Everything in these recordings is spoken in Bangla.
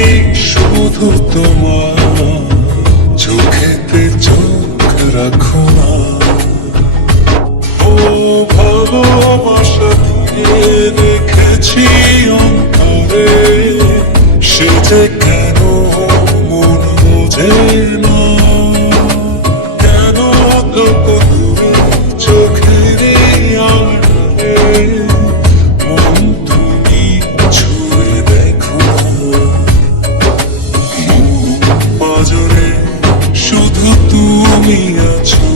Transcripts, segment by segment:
আমি শুধু তোমার চোখেতে চোখ রাখো না। ও ভালোবাসা দিয়ে রেখেছি অন্তরে, সে যে কেন মন বোঝে না। কেন লোক দূরে চোখের আড়ালে মন তুমি ছুঁয়ে দেখো। পাজরে শুধু তুমি আছো,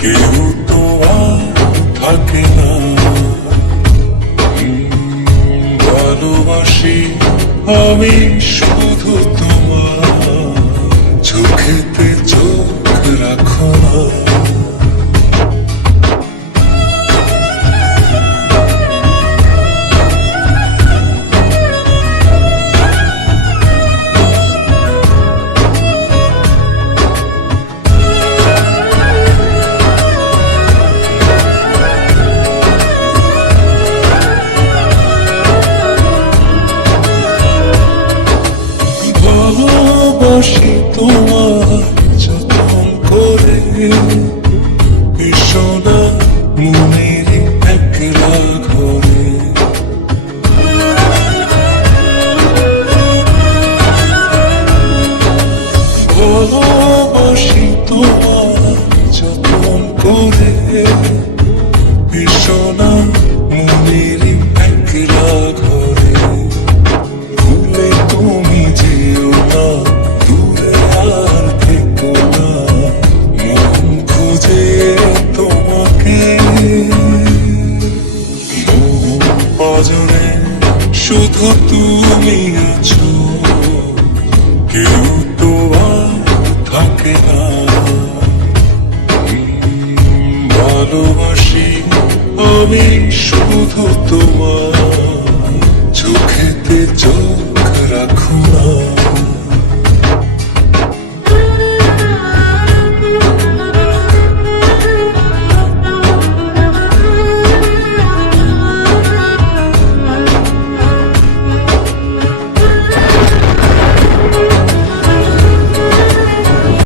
কেউ তো আর থাকে না। ভালোবাসি আমি শুধু তোমার চোখেতে চোখ রাখো না। ভালোবাসি তোমার যতন করে, সোনা মনের একলা ঘরে। ভালোবাসি তোমার যতন করে, সোনা মনের একলা ঘরে। ভুলে তুমি যেও না, দূরে আর থেকো না, মন খুঁজে তোমাকে। পাজরে শুধু তুমি আছো, কেউ তো আর থাকে না। ভালোবাসি আমি শুধু তোমার